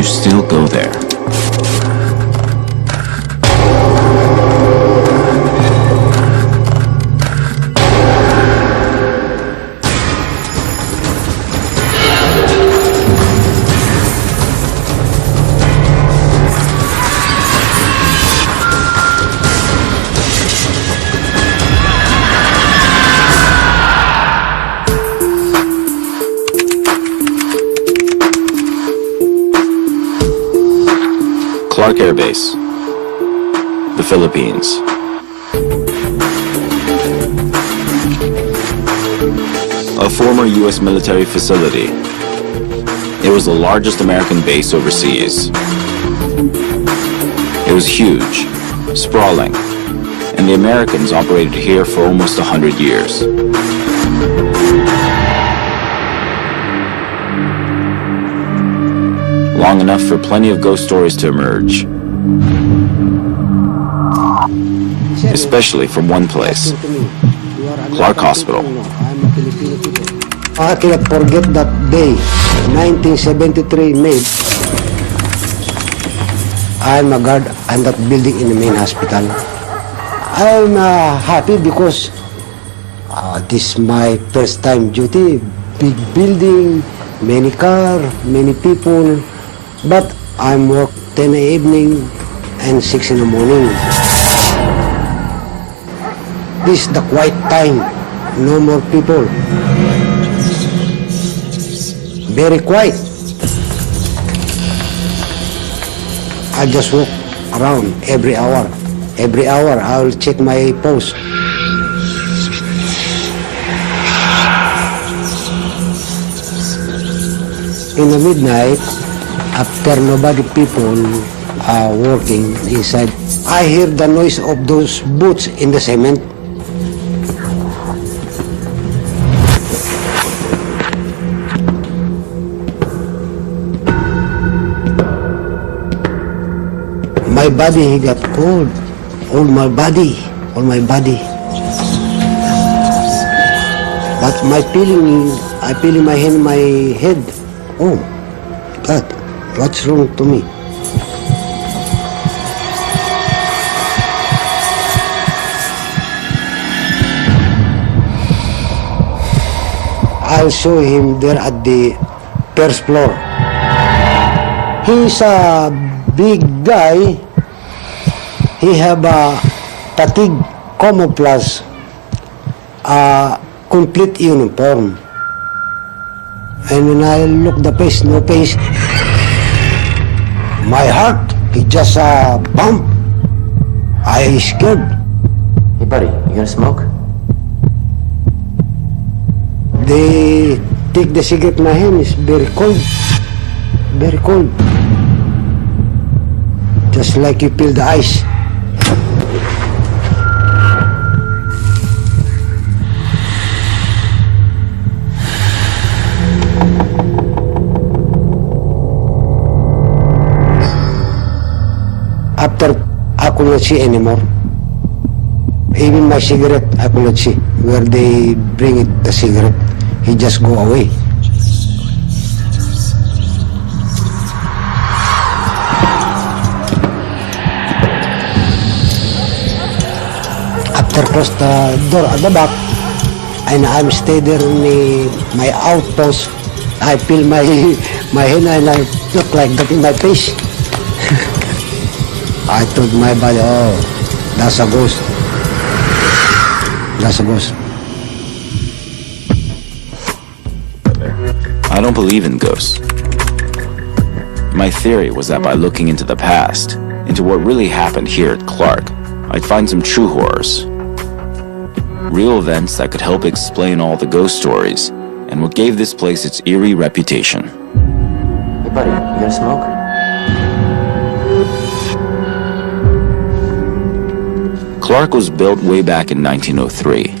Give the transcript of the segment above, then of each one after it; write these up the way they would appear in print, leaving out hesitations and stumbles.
you still go there? Clark Air Base, the Philippines. A former U.S. military facility. It was the largest American base overseas. It was huge, sprawling, and the Americans operated here for almost 100 years. Long enough for plenty of ghost stories to emerge. Especially from one place, Clark Hospital. I cannot forget that day, 1973 May. I'm a guard in that building in the main hospital. I'm happy because this is my first time duty. Big building, many car, many people. But I'm work 10 in the evening and 6 in the morning. This is the quiet time. No more people. Very quiet. I just walk around every hour. Every hour I will check my post. In the midnight, after nobody people are working inside, I hear the noise of those boots in the cement. My body got cold. All my body. But my feeling, I feeling my hand, my head. Oh, God. What's wrong to me? I'll show him there at the first floor. He's a big guy. He have a fatigue camouflage, a complete uniform. And when I look the face, no face, my heart, it just bump. I scared. Hey buddy, you gonna smoke? They take the cigarette in my hand. It's very cold. Very cold. Just like you feel the ice. After, I could not see anymore. Even my cigarette, I could not see. Where they bring it, the cigarette, he just go away. After close the door at the back, and I'm stay there in my outpost, I feel my hand and I look like that in my face. I told my body, oh, that's a ghost. That's a ghost. I don't believe in ghosts. My theory was that by looking into the past, into what really happened here at Clark, I'd find some true horrors. Real events that could help explain all the ghost stories and what gave this place its eerie reputation. Hey buddy, you gonna smoke? Clark was built way back in 1903.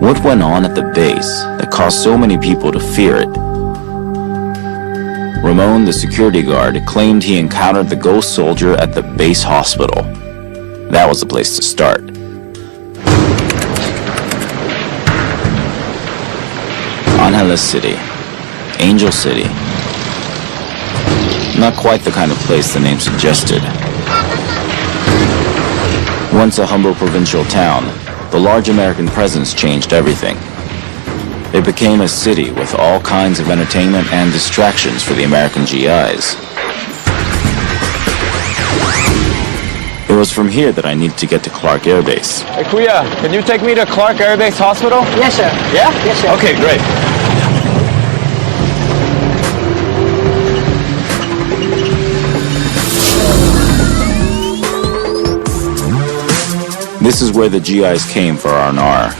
What went on at the base that caused so many people to fear it? Ramon, the security guard, claimed he encountered the ghost soldier at the base hospital. That was the place to start. Angeles City, Angel City, Not quite the kind of place the name suggested. Once a humble provincial town, the large American presence changed everything. It became a city with all kinds of entertainment and distractions for the American GIs. It was from here that I needed to get to Clark Air Base. Hey, Kuya, can you take me to Clark Air Base Hospital? Yes, sir. Yeah? Yes, sir. Okay, great. This is where the GIs came for R&R.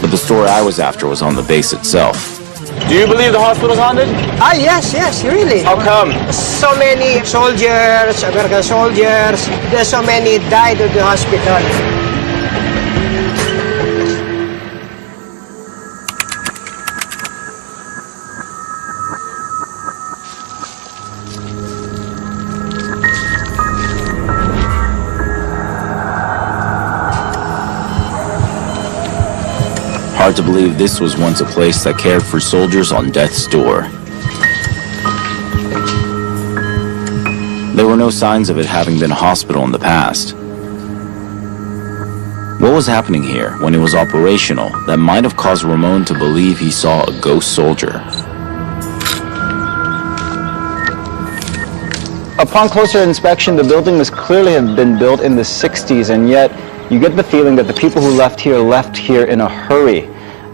But the story I was after was on the base itself. Do you believe the hospital's haunted? Yes, really. How come? So many soldiers, American soldiers, there's so many died at the hospital. Hard to believe this was once a place that cared for soldiers on death's door. There were no signs of it having been a hospital in the past. What was happening here when it was operational that might have caused Ramon to believe he saw a ghost soldier? Upon closer inspection, the building must clearly have been built in the 60s, and yet you get the feeling that the people who left here in a hurry.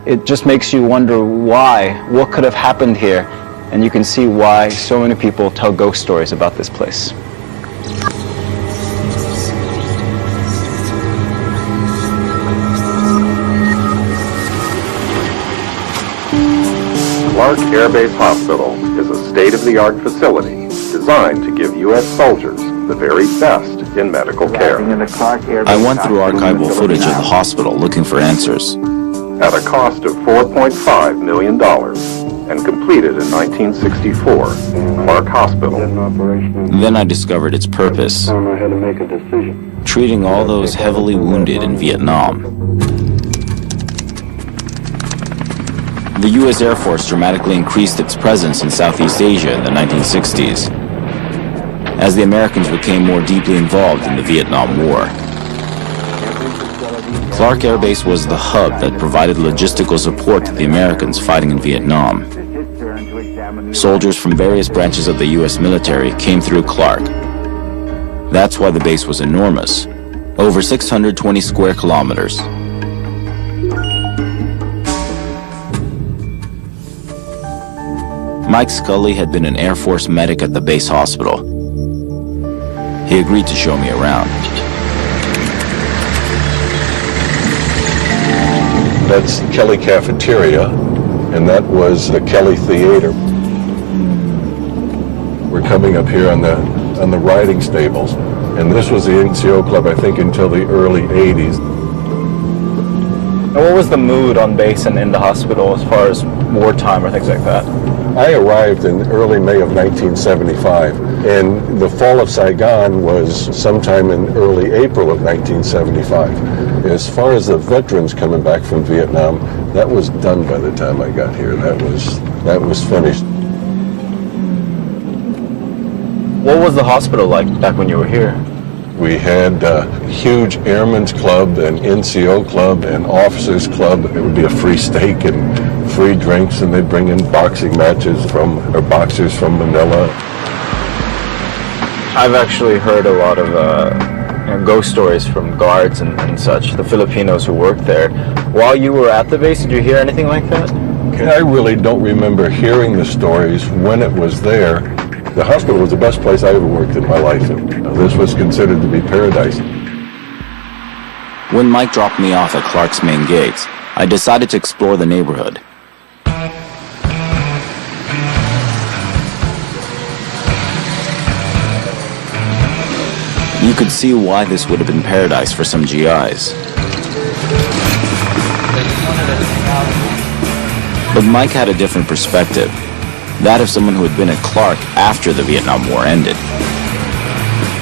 It just makes you wonder why, what could have happened here, and you can see why so many people tell ghost stories about this place. Clark Air Base Hospital is a state-of-the-art facility designed to give U.S. soldiers the very best in medical care. I went through archival footage of the hospital looking for answers. At a cost of $4.5 million and completed in 1964, Clark Hospital. Then I discovered its purpose: treating all those heavily wounded in Vietnam. The U.S. Air Force dramatically increased its presence in Southeast Asia in the 1960s, as the Americans became more deeply involved in the Vietnam War. Clark Air Base was the hub that provided logistical support to the Americans fighting in Vietnam. Soldiers from various branches of the U.S. military came through Clark. That's why the base was enormous, over 620 square kilometers. Mike Scully had been an Air Force medic at the base hospital. He agreed to show me around. That's Kelly Cafeteria, and that was the Kelly Theater. We're coming up here on the riding stables, and this was the NCO club, I think, until the early 80s. And what was the mood on base and in the hospital as far as wartime or things like that? I arrived in early May of 1975, and the fall of Saigon was sometime in early April of 1975. As far as the veterans coming back from Vietnam, that was done by the time I got here. That was finished. What was the hospital like back when you were here? We had a huge airmen's club and NCO club and officers club. It would be a free steak and free drinks, and they'd bring in boxing matches boxers from Manila. I've actually heard a lot of ghost stories from guards and such, the Filipinos who worked there. While you were at the base, did you hear anything like that? I really don't remember hearing the stories when it was there. The hospital was the best place I ever worked in my life. This was considered to be paradise. When Mike dropped me off at Clark's main gates, I decided to explore the neighborhood. You could see why this would have been paradise for some GIs. But Mike had a different perspective, that of someone who had been at Clark after the Vietnam War ended.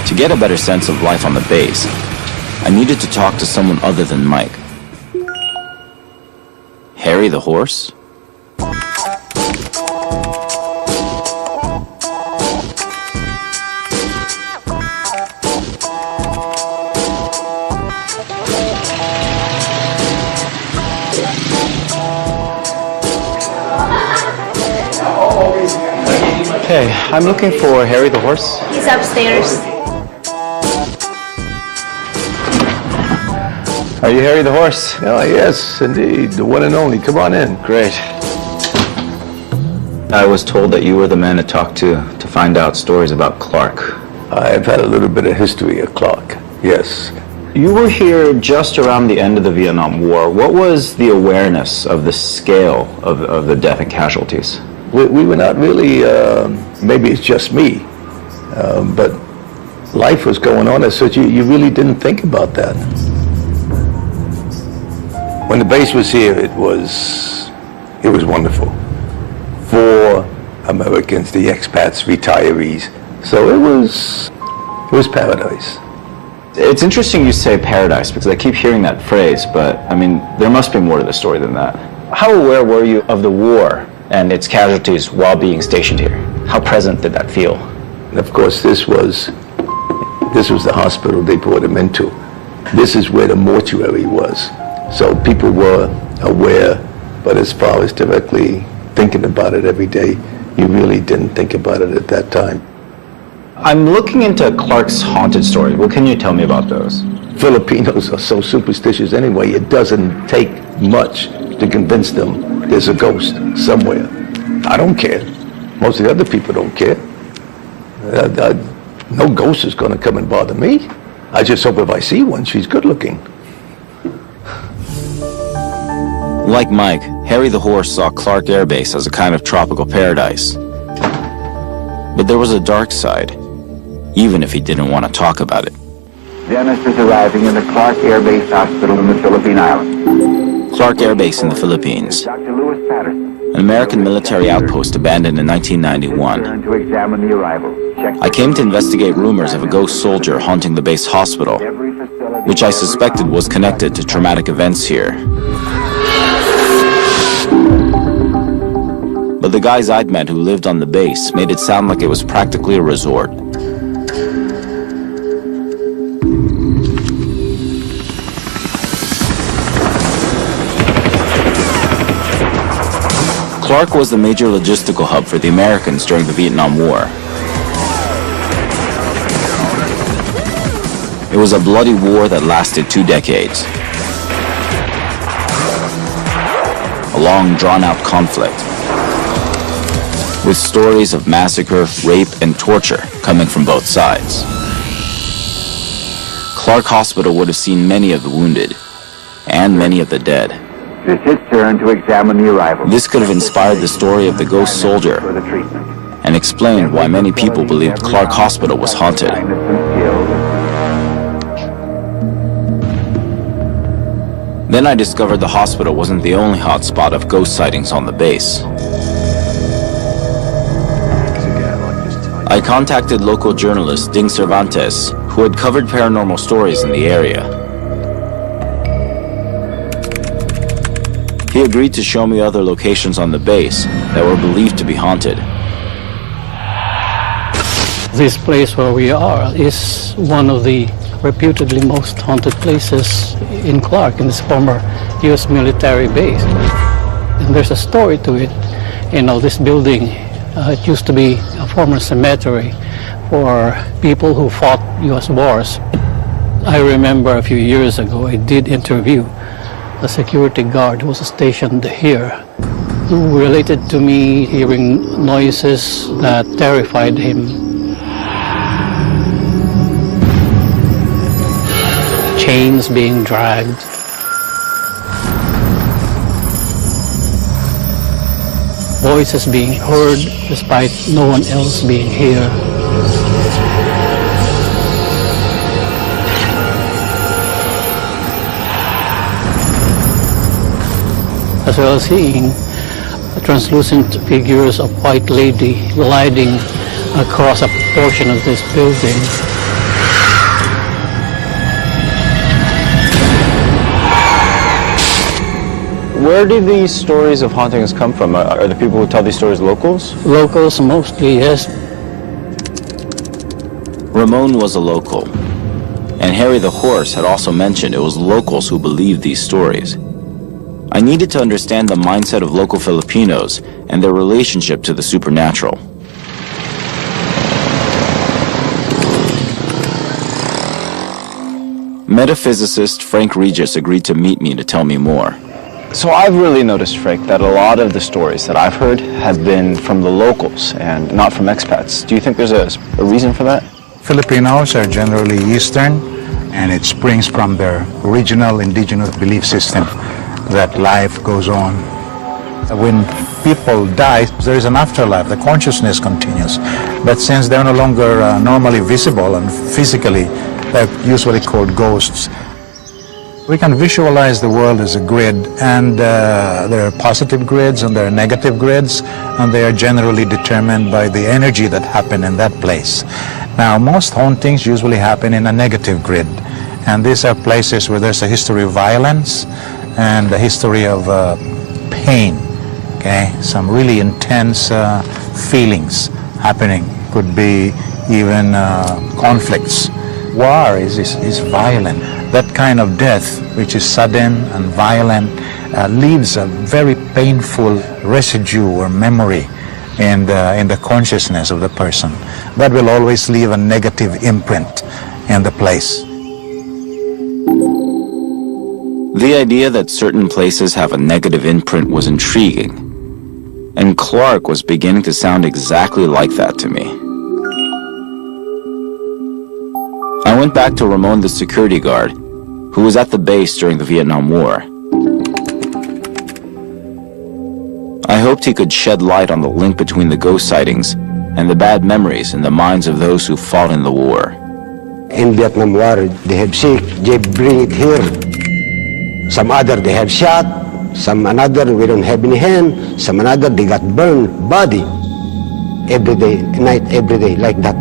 To get a better sense of life on the base, I needed to talk to someone other than Mike. Harry the horse? Okay, I'm looking for Harry the horse. He's upstairs. Are you Harry the horse? Oh, yes, indeed. The one and only. Come on in. Great. I was told that you were the man to talk to find out stories about Clark. I've had a little bit of history of Clark, yes. You were here just around the end of the Vietnam War. What was the awareness of the scale of the death and casualties? We were not really, maybe it's just me, but life was going on as such, you really didn't think about that. When the base was here, it was wonderful. For Americans, the expats, retirees. So it was paradise. It's interesting you say paradise because I keep hearing that phrase, but I mean, there must be more to the story than that. How aware were you of the war and its casualties while being stationed here? How present did that feel? And of course, this was the hospital they brought him into. This is where the mortuary was. So people were aware, but as far as directly thinking about it every day, you really didn't think about it at that time. I'm looking into Clark's haunted stories. What can you tell me about those? Filipinos are so superstitious anyway, it doesn't take much to convince them there's a ghost somewhere. I don't care. Most of the other people don't care. No ghost is going to come and bother me. I just hope if I see one, she's good looking. Like Mike, Harry the horse saw Clark Air Base as a kind of tropical paradise. But there was a dark side, even if he didn't want to talk about it. Dennis is arriving in the Clark Air Base Hospital in the Philippine Islands. Clark Air Base in the Philippines, Dr. Lewis Patterson. an American military outpost abandoned in 1991. To examine the arrival. I came to investigate rumors of a ghost soldier haunting the base hospital, which I suspected was connected to traumatic events here. But the guys I'd met who lived on the base made it sound like it was practically a resort. Clark was the major logistical hub for the Americans during the Vietnam War. It was a bloody war that lasted 2 decades. A long, drawn-out conflict, with stories of massacre, rape, and torture coming from both sides. Clark Hospital would have seen many of the wounded, and many of the dead. It's his turn to examine the arrival. This could have inspired the story of the ghost soldier, For the treatment. and explained why many people believed Clark Hospital was haunted. Then I discovered the hospital wasn't the only hotspot of ghost sightings on the base. I contacted local journalist Ding Cervantes, who had covered paranormal stories in the area. He agreed to show me other locations on the base that were believed to be haunted. This place where we are is one of the reputedly most haunted places in Clark, in this former U.S. military base. And there's a story to it. You know, this building, it used to be a former cemetery for people who fought U.S. wars. I remember a few years ago, I did interview a security guard who was stationed here, who related to me hearing noises that terrified him. Chains being dragged. Voices being heard despite no one else being here. As well as seeing translucent figures of white lady gliding across a portion of this building. Where do these stories of hauntings come from? Are the people who tell these stories locals? Locals mostly, yes. Ramon was a local, and Harry the horse had also mentioned it was locals who believed these stories. I needed to understand the mindset of local Filipinos and their relationship to the supernatural. Metaphysicist Frank Regis agreed to meet me to tell me more. So I've really noticed, Frank, that a lot of the stories that I've heard have been from the locals and not from expats. Do you think there's a reason for that? Filipinos are generally Eastern, and it springs from their original indigenous belief system that life goes on. When people die, there is an afterlife. The consciousness continues. But since they're no longer normally visible and physically, they're usually called ghosts. We can visualize the world as a grid, and there are positive grids and there are negative grids, and they are generally determined by the energy that happened in that place. Now, most hauntings usually happen in a negative grid, and these are places where there's a history of violence and a history of pain, okay? Some really intense feelings happening. Could be even conflicts. War is violent. That kind of death, which is sudden and violent, leaves a very painful residue or memory in the consciousness of the person. That will always leave a negative imprint in the place. The idea that certain places have a negative imprint was intriguing, and Clark was beginning to sound exactly like that to me. I went back to Ramon, the security guard, who was at the base during the Vietnam War. I hoped he could shed light on the link between the ghost sightings and the bad memories in the minds of those who fought in the war. In Vietnam War, they have sick, they bring it here. Some other they have shot, some another we don't have any hand, some another they got burned, body. Every day, night, every day, like that.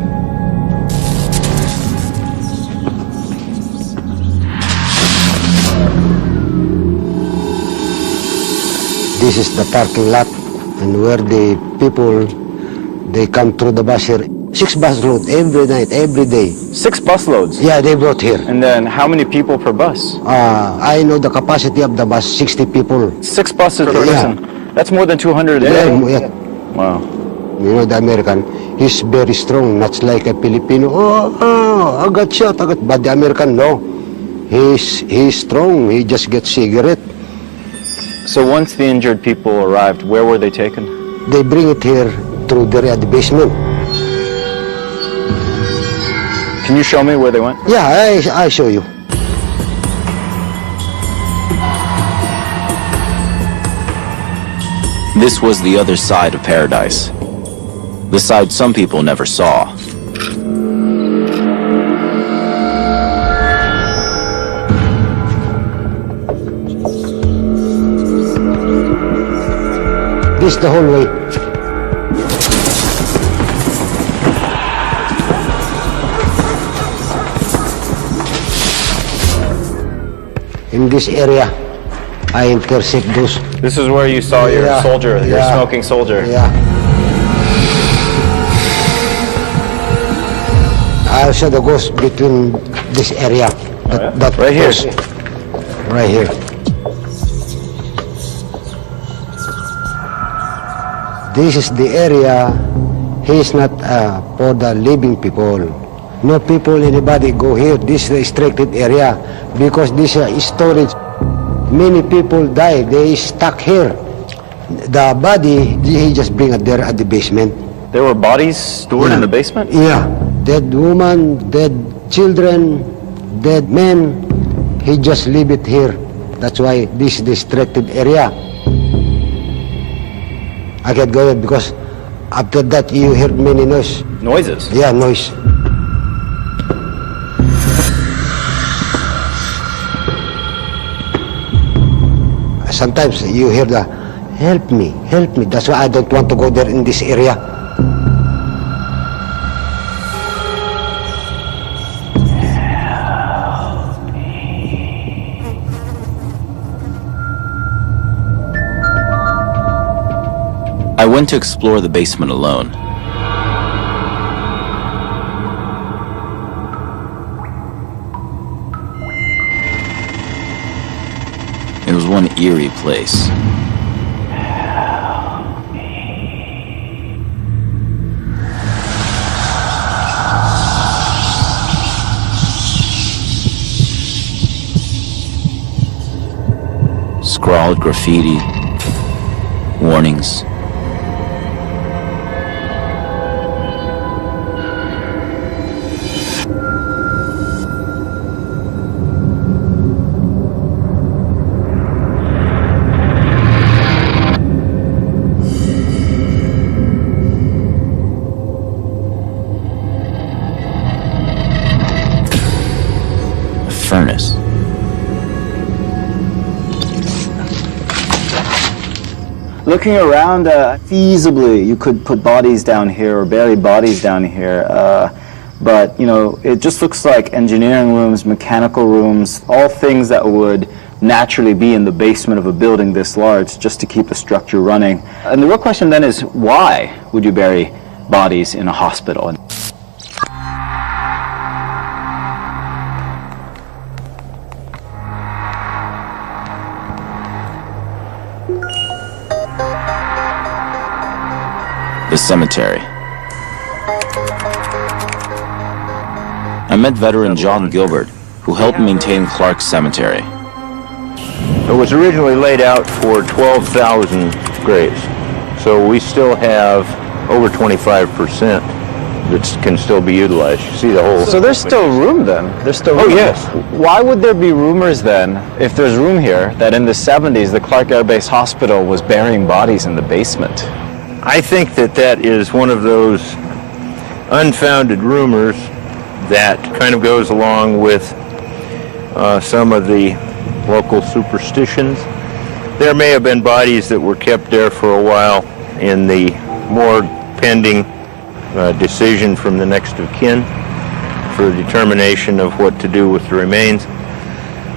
This is the parking lot, and where the people, they come through the bus here. 6 bus loads every night, every day. 6 bus loads? Yeah, they brought here. And then how many people per bus? I know the capacity of the bus, 60 people. 6 buses per Yeah. person? That's more than 200 a day? Yeah. Wow. You know, the American, he's very strong, not like a Filipino. I got shot, But the American, no. He's strong, he just gets cigarette. So once the injured people arrived, where were they taken? They bring it here through the basement. Can you show me where they went? Yeah, I show you. This was the other side of paradise. The side some people never saw. This the whole way. In this area, I intercept those. This is where you saw your Yeah, soldier, your yeah, smoking soldier. Yeah. I saw the ghost between this area. That Right here. ghost. Right here. This is the area. He's not for the living people. No people, anybody go here. This is the restricted area because this is storage. Many people die. They stuck here. The body, he just bring it there at the basement. There were bodies stored in the basement? Yeah. Dead woman, dead children, dead men. He just leave it here. That's why this is the restricted area. I can't go there because after that you heard many noise. Noises? Yeah, noise. Sometimes you hear the, help me, help me. That's why I don't want to go there in this area. I went to explore the basement alone. It was one eerie place. scrawled graffiti, warnings. A furnace. Looking around, feasibly, you could put bodies down here or bury bodies down here, but, you know, it just looks like engineering rooms, mechanical rooms, all things that would naturally be in the basement of a building this large just to keep the structure running. And the real question then is, why would you bury bodies in a hospital? The cemetery. I met veteran John Gilbert, who helped maintain Clark's cemetery. It was originally laid out for 12,000 graves, so we still have over 25% that can still be utilized. You see the whole... So there's still room then? There's still room. Oh, yes. Why would there be rumors then, if there's room here, that in the 70s the Clark Air Base Hospital was burying bodies in the basement? I think that that is one of those unfounded rumors that kind of goes along with some of the local superstitions. There may have been bodies that were kept there for a while in the morgue pending decision from the next of kin for determination of what to do with the remains,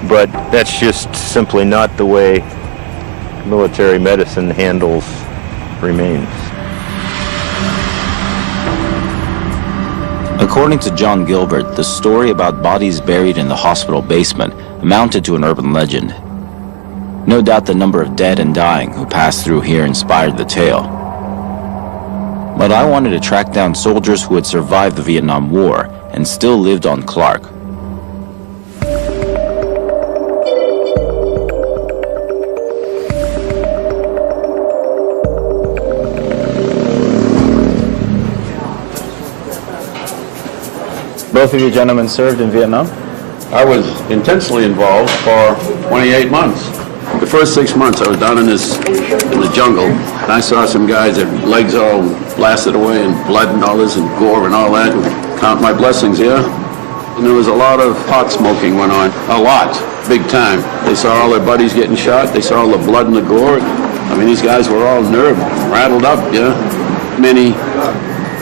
but that's just simply not the way military medicine handles remains. According to John Gilbert, the story about bodies buried in the hospital basement amounted to an urban legend. No doubt the number of dead and dying who passed through here inspired the tale. But I wanted to track down soldiers who had survived the Vietnam War and still lived on Clark. Both of you gentlemen served in Vietnam? I was intensely involved for 28 months. The first 6 months I was down in the jungle, and I saw some guys, their legs all blasted away and blood and all this and gore and all that. Count my blessings, yeah? And there was a lot of pot smoking went on. A lot. Big time. They saw all their buddies getting shot. They saw all the blood and the gore. I mean, these guys were all nerved, rattled up, yeah? Many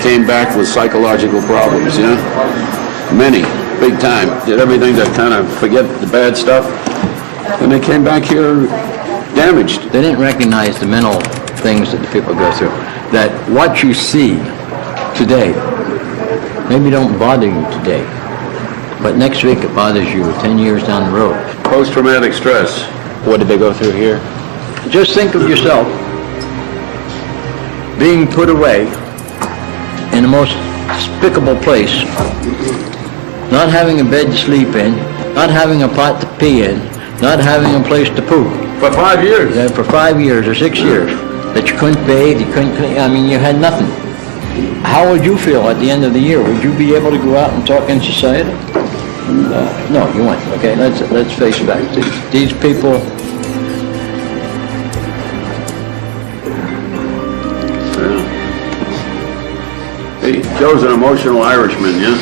came back with psychological problems, yeah? Many, big time. Did everything to kind of forget the bad stuff. And they came back here damaged. They didn't recognize the mental things that the people go through. That what you see today maybe don't bother you today, but next week it bothers you 10 years down the road. Post-traumatic stress. What did they go through here? Just think of yourself being put away in the most despicable place, not having a bed to sleep in, not having a pot to pee in, not having a place to poop. For 5 years? Yeah, for 5 years or 6 years. That you couldn't bathe, you couldn't clean, I mean, you had nothing. How would you feel at the end of the year? Would you be able to go out and talk in society? No, you wouldn't. Okay, let's face facts. These people. Yeah. Hey, Joe's an emotional Irishman, yeah?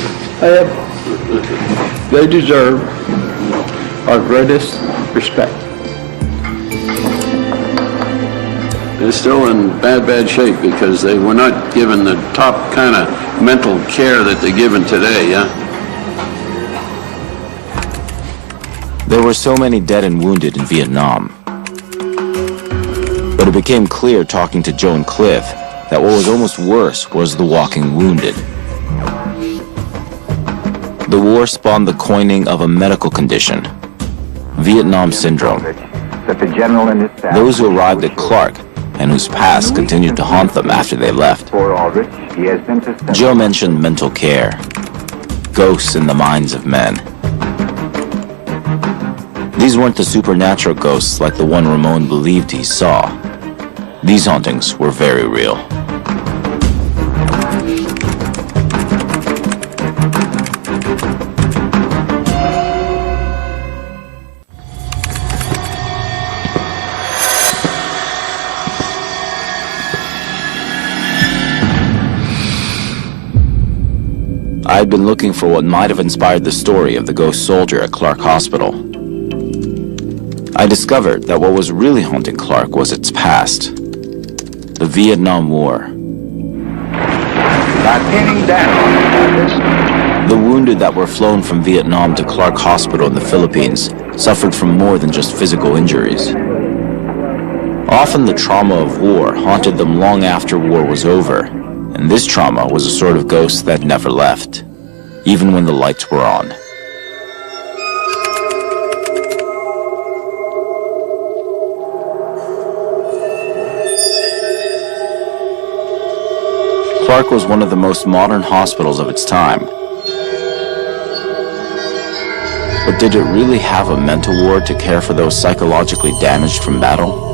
They deserve our greatest respect. They're still in bad shape because they were not given the top kind of mental care that they're given today, yeah? There were so many dead and wounded in Vietnam. But it became clear talking to Joe and Cliff that what was almost worse was the walking wounded. The war spawned the coining of a medical condition, Vietnam Syndrome. Those who arrived at Clark and whose past continued to haunt them after they left. Joe mentioned mental care, ghosts in the minds of men. These weren't the supernatural ghosts like the one Ramon believed he saw. These hauntings were very real. I had been looking for what might have inspired the story of the ghost soldier at Clark Hospital. I discovered that what was really haunting Clark was its past. The Vietnam War. The wounded that were flown from Vietnam to Clark Hospital in the Philippines suffered from more than just physical injuries. Often the trauma of war haunted them long after war was over, and this trauma was a sort of ghost that never left, even when the lights were on. Clark was one of the most modern hospitals of its time. But did it really have a mental ward to care for those psychologically damaged from battle?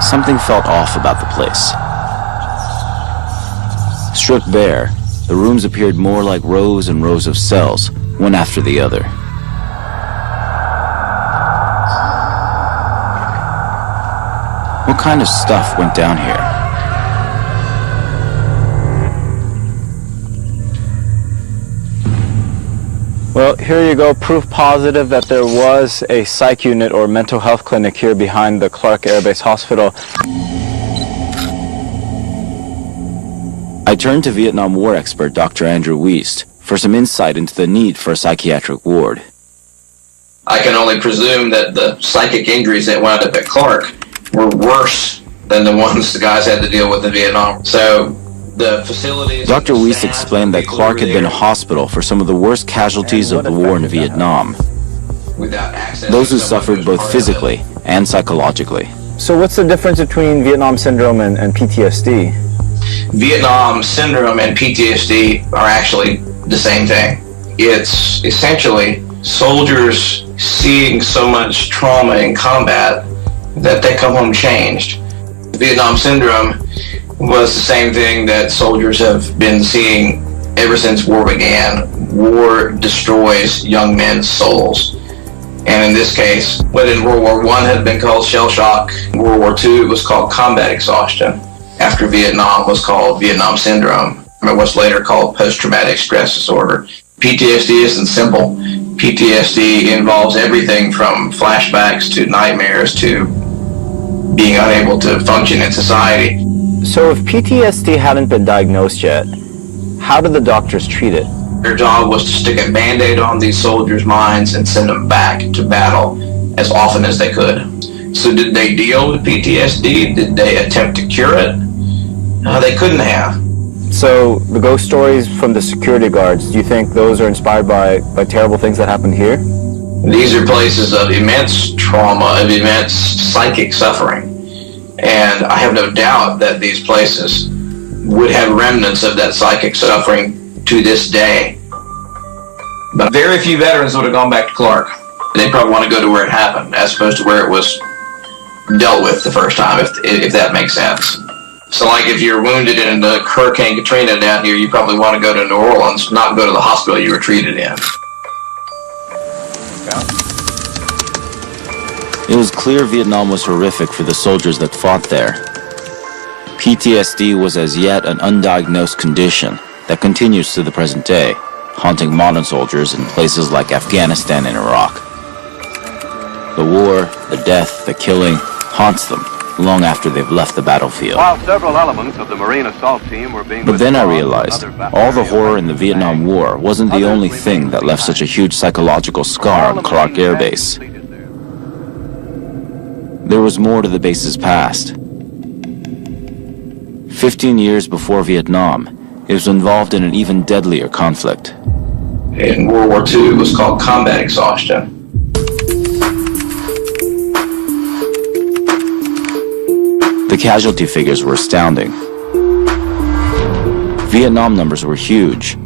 Something felt off about the place. Stripped bare, the rooms appeared more like rows and rows of cells, one after the other. What kind of stuff went down here? Well, here you go, proof positive that there was a psych unit or mental health clinic here behind the Clark Air Base Hospital. I turned to Vietnam War expert Dr. Andrew Wiest for some insight into the need for a psychiatric ward. I can only presume that the psychic injuries that wound up at Clark were worse than the ones the guys had to deal with in Vietnam. So the facilities... Dr. Wiest explained that Clark had been a hospital for some of the worst casualties of the war in Vietnam. Those who suffered both physically and psychologically. So what's the difference between Vietnam Syndrome and PTSD? Vietnam Syndrome and PTSD are actually the same thing. It's essentially soldiers seeing so much trauma in combat that they come home changed. Vietnam Syndrome was the same thing that soldiers have been seeing ever since war began. War destroys young men's souls. And in this case, what in World War I had been called shell shock, in World War II it was called combat exhaustion. After Vietnam was called Vietnam Syndrome, and what's later called post-traumatic stress disorder. PTSD isn't simple. PTSD involves everything from flashbacks to nightmares to being unable to function in society. So if PTSD hadn't been diagnosed yet, how did the doctors treat it? Their job was to stick a Band-Aid on these soldiers' minds and send them back to battle as often as they could. So did they deal with PTSD? Did they attempt to cure it? No, they couldn't have. So the ghost stories from the security guards, do you think those are inspired by terrible things that happened here? These are places of immense trauma, of immense psychic suffering. And I have no doubt that these places would have remnants of that psychic suffering to this day. But very few veterans would have gone back to Clark. They'd probably want to go to where it happened, as opposed to where it was dealt with the first time, if that makes sense. So like if you're wounded in the Hurricane Katrina down here, you probably want to go to New Orleans, not go to the hospital you were treated in. It was clear Vietnam was horrific for the soldiers that fought there. PTSD was as yet an undiagnosed condition that continues to the present day, haunting modern soldiers in places like Afghanistan and Iraq. The war, the death, the killing haunts them long after they've left the battlefield. While several elements of the Marine assault team were being But then I realized all the horror in the Vietnam War wasn't the only thing that left such a huge psychological scar on Clark Air Base. There was more to the base's past. 15 years before Vietnam, it was involved in an even deadlier conflict. In World War II, it was called combat exhaustion. The casualty figures were astounding. Vietnam numbers were huge,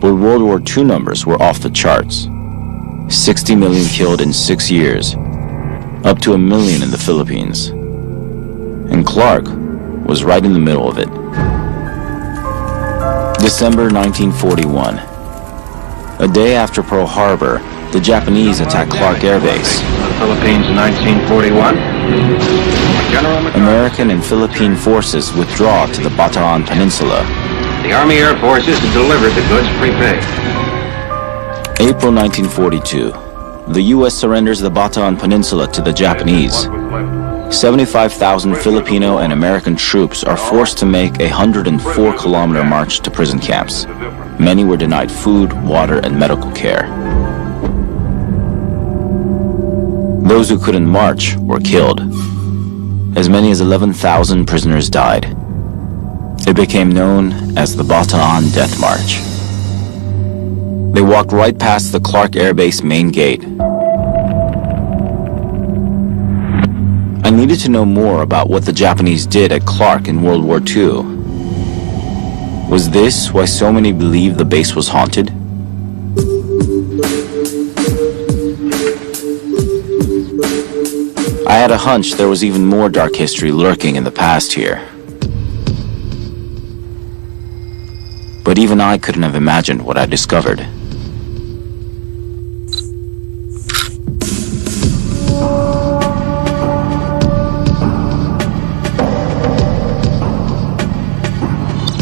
but World War II numbers were off the charts. 60 million killed in 6 years, up to 1 million in the Philippines. And Clark was right in the middle of it. December 1941. A day after Pearl Harbor, the Japanese attacked Clark Air Base. Philippines in 1941. American and Philippine forces withdraw to the Bataan Peninsula. The Army Air Forces delivered the goods prepaid. April 1942. The U.S. surrenders the Bataan Peninsula to the Japanese. 75,000 Filipino and American troops are forced to make a 104-kilometer march to prison camps. Many were denied food, water, and medical care. Those who couldn't march were killed. As many as 11,000 prisoners died. It became known as the Bataan Death March. They walked right past the Clark Air Base main gate. I needed to know more about what the Japanese did at Clark in World War II. Was this why so many believed the base was haunted? I had a hunch there was even more dark history lurking in the past here. But even I couldn't have imagined what I discovered.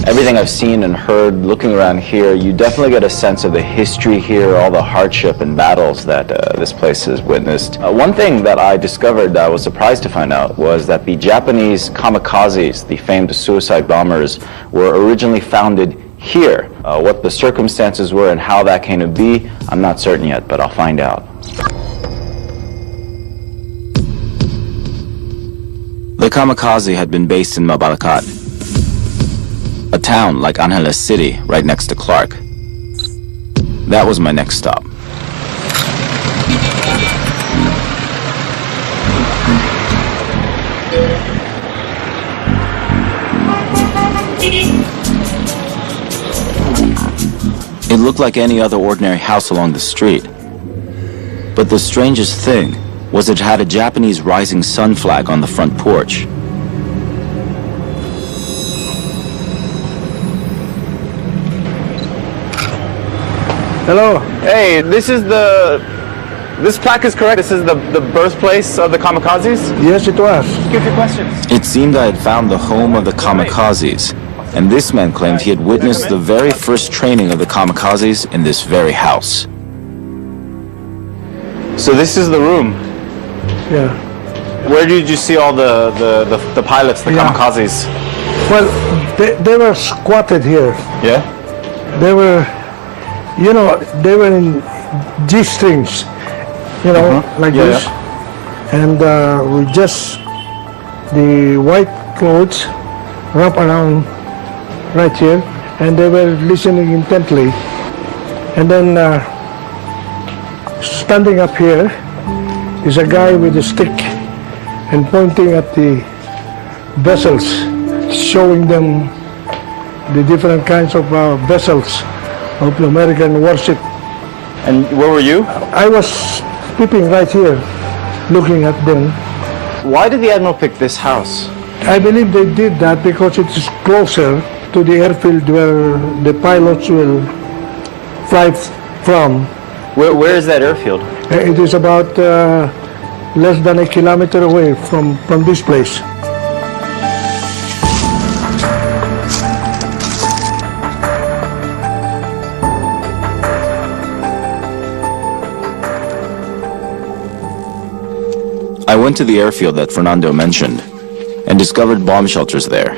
Everything I've seen and heard looking around here, you definitely get a sense of the history here, all the hardship and battles that this place has witnessed. One thing that I discovered that I was surprised to find out was that the Japanese kamikazes, the famed suicide bombers, were originally founded here. What the circumstances were and how that came to be, I'm not certain yet, but I'll find out. The kamikaze had been based in Mabalacat, a town like Angeles City right next to Clark. That was my next stop. It looked like any other ordinary house along the street. But the strangest thing was it had a Japanese rising sun flag on the front porch. Hello. Hey, this plaque is correct. This is the birthplace of the kamikazes? Yes, it was. Give your questions. It seemed I had found the home of the kamikazes, and this man claimed he had witnessed the very first training of the kamikazes in this very house. So this is the room. Yeah. Where did you see all the pilots, the kamikazes? Well, they were squatted here. Yeah? They were, you know, they were in G-strings, you know, like this. Yeah. And with just the white clothes wrapped around right here, and they were listening intently. And then standing up here is a guy with a stick and pointing at the vessels, showing them the different kinds of vessels of the American warship. And where were you? I was peeping right here, looking at them. Why did the Admiral pick this house? I believe they did that because it is closer to the airfield where the pilots will fly from. Where is that airfield? It is about less than a kilometer away from this place. I went to the airfield that Fernando mentioned and discovered bomb shelters there.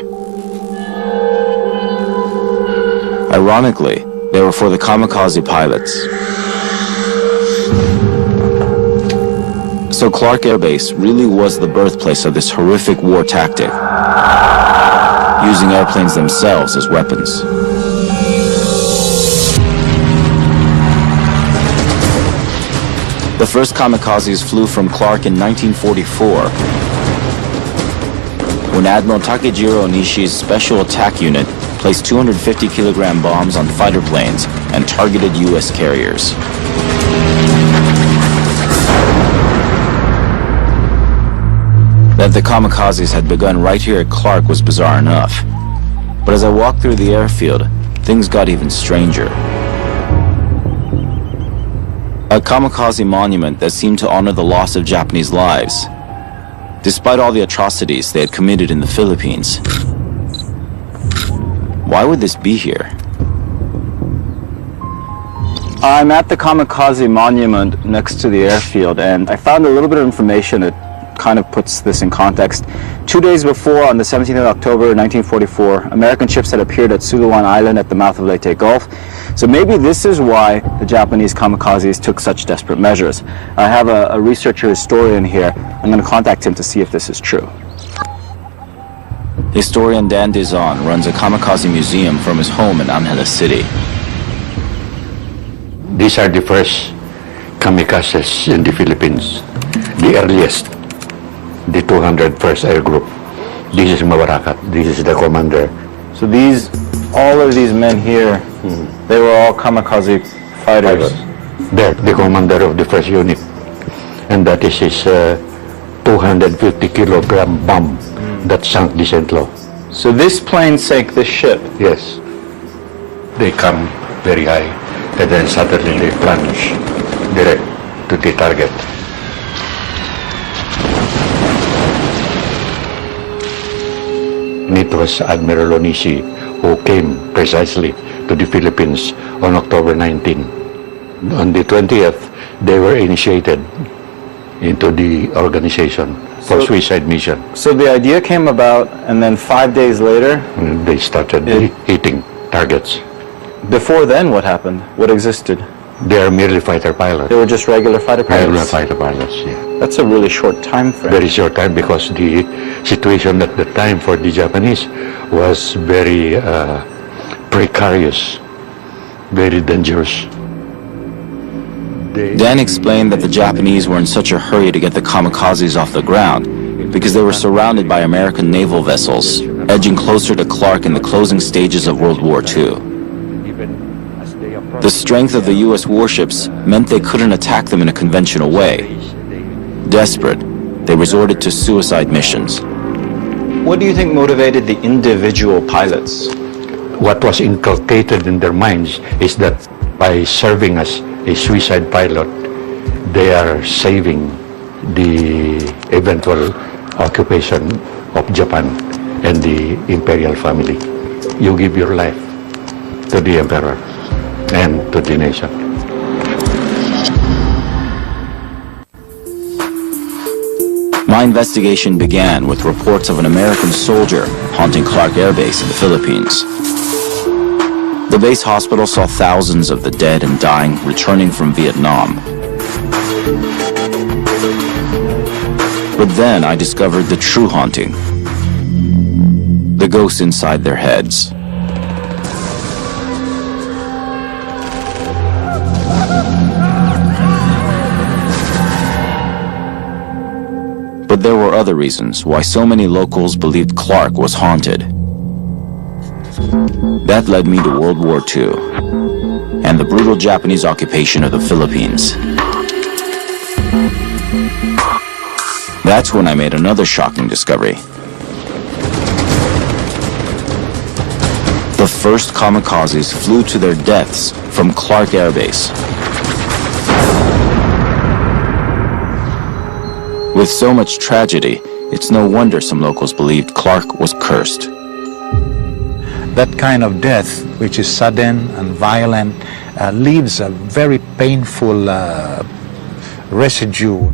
Ironically, they were for the kamikaze pilots. So Clark Air Base really was the birthplace of this horrific war tactic, using airplanes themselves as weapons. The first kamikazes flew from Clark in 1944, when Admiral Takejiro Onishi's Special Attack Unit placed 250-kilogram bombs on fighter planes and targeted U.S. carriers. That the kamikazes had begun right here at Clark was bizarre enough. But as I walked through the airfield, things got even stranger. A kamikaze monument that seemed to honor the loss of Japanese lives, despite all the atrocities they had committed in the Philippines. Why would this be here? I'm at the kamikaze monument next to the airfield, and I found a little bit of information that kind of puts this in context. 2 days before, on the 17th of October 1944, American ships had appeared at Suluan Island at the mouth of Leyte Gulf. So maybe this is why the Japanese kamikazes took such desperate measures. I have a researcher historian here. I'm going to contact him to see if this is true. Historian Dan Dizon runs a kamikaze museum from his home in Angeles City. These are the first kamikazes in the Philippines, the earliest, the 201st Air Group. This is Mawarakat, this is the commander. So all of these men here, they were all kamikaze fighters. There, the commander of the first unit. And that is his 250-kilogram bomb that sank the St. Lo. So this plane sank this ship? Yes. They come very high, and then suddenly they plunge direct to the target. And it was Admiral Onishi who came precisely to the Philippines on October 19. On the 20th, they were initiated into the organization for suicide mission. So the idea came about, and then 5 days later? They started hitting targets. Before then, what happened? What existed? They are merely fighter pilots. They were just regular fighter pilots? Regular fighter pilots, yeah. That's a really short time frame. Very short time, because the situation at the time for the Japanese was very precarious, very dangerous. Dan explained that the Japanese were in such a hurry to get the kamikazes off the ground because they were surrounded by American naval vessels, edging closer to Clark in the closing stages of World War II. The strength of the U.S. warships meant they couldn't attack them in a conventional way. Desperate, they resorted to suicide missions. What do you think motivated the individual pilots? What was inculcated in their minds is that by serving as a suicide pilot, they are saving the eventual occupation of Japan and the imperial family. You give your life to the emperor and to the nation. My investigation began with reports of an American soldier haunting Clark Air Base in the Philippines. The base hospital saw thousands of the dead and dying returning from Vietnam. But then I discovered the true haunting. The ghosts inside their heads. But there were other reasons why so many locals believed Clark was haunted. That led me to World War II and the brutal Japanese occupation of the Philippines. That's when I made another shocking discovery. The first kamikazes flew to their deaths from Clark Air Base. With so much tragedy, it's no wonder some locals believed Clark was cursed. That kind of death, which is sudden and violent, leaves a very painful residue.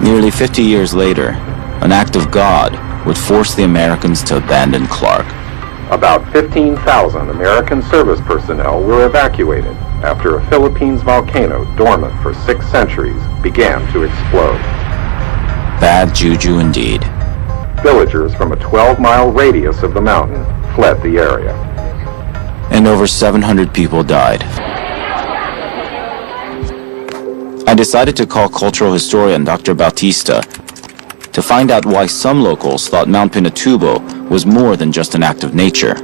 Nearly 50 years later, an act of God would force the Americans to abandon Clark. About 15,000 American service personnel were evacuated after a Philippines volcano dormant for 6 centuries began to explode. Bad juju indeed. Villagers from a 12-mile radius of the mountain fled the area. And over 700 people died. I decided to call cultural historian Dr. Bautista to find out why some locals thought Mount Pinatubo was more than just an act of nature.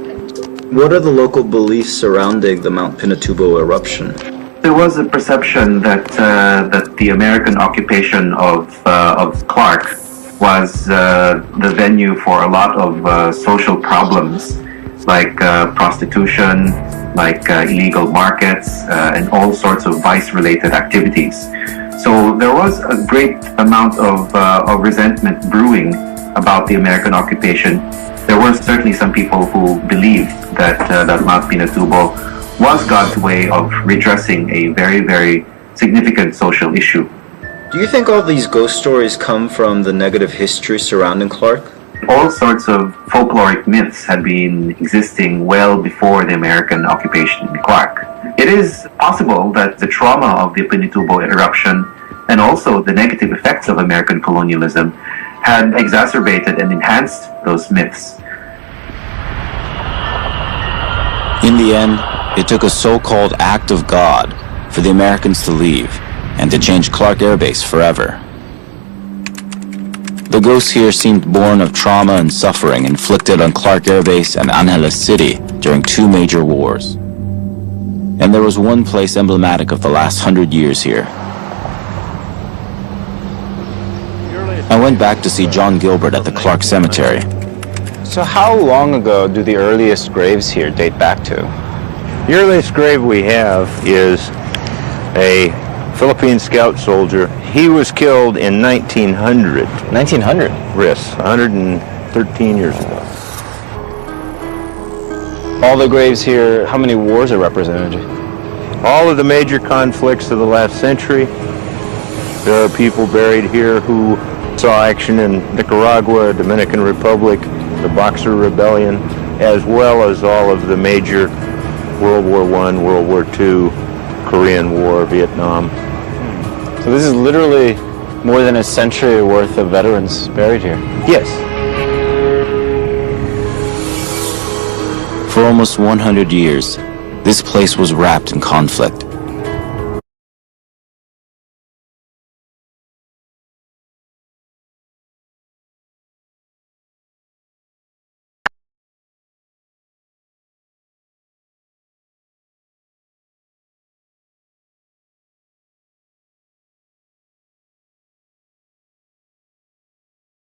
What are the local beliefs surrounding the Mount Pinatubo eruption? There was a perception that that the American occupation of Clark was the venue for a lot of social problems, like prostitution, like illegal markets, and all sorts of vice-related activities. So there was a great amount of resentment brewing about the American occupation. There were certainly some people who believed that that Mount Pinatubo was God's way of redressing a very, very significant social issue. Do you think all these ghost stories come from the negative history surrounding Clark? All sorts of folkloric myths had been existing well before the American occupation in Clark. It is possible that the trauma of the Pinatubo eruption and also the negative effects of American colonialism had exacerbated and enhanced those myths. In the end, it took a so-called act of God for the Americans to leave and to change Clark Air Base forever. The ghosts here seemed born of trauma and suffering inflicted on Clark Air Base and Angeles City during two major wars. And there was one place emblematic of the last 100 years here. I went back to see John Gilbert at the Clark Cemetery. So how long ago do the earliest graves here date back to? The earliest grave we have is a Philippine scout soldier. He was killed in 1900. 1900? Yes, 113 years ago. All the graves here, how many wars are represented? All of the major conflicts of the last century. There are people buried here who saw action in Nicaragua, Dominican Republic, the Boxer Rebellion, as well as all of the major World War I, World War II, Korean War, Vietnam. So this is literally more than a century worth of veterans buried here. Yes. For almost 100 years, this place was wrapped in conflict.